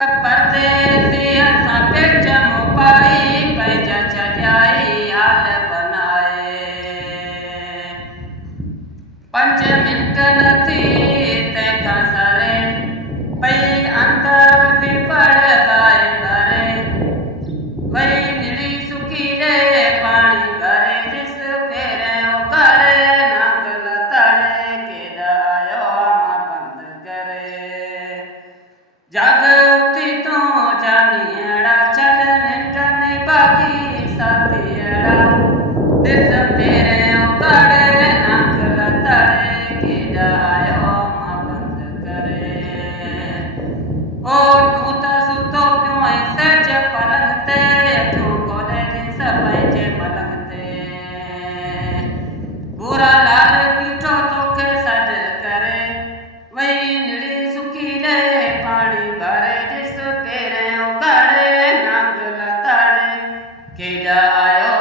परदेसी असां पेच मोपाई पंहिंजा छॾियाई हाल बनाए 5 मिंट न थी तंहिंखां सरे पई अंदर बि पड़ बाए भरे वरी निड़ी सुकी ॾे पाणी भरे ॾिस पहिरियों करे नांग लताड़े केॾा आयो मां बंदि करे जाग उथी तूं जानीअड़ा छॾ निंड में बाक़ी साथीअड़ा ॾिस पहिरियों करे नांग लताड़े केॾा आयो मां बंदि करे ओ तूं त सुतो पियो ऐं सज पलंग ते अखियूं खोले ॾिस पंहिंजे पलंग ते बुरा लाल बीठो तोखे सॾु करे वई निड़ी सुकी ॾे पाणी भरे ॾिस पहिरियों करे नांग लताड़े केॾा आयो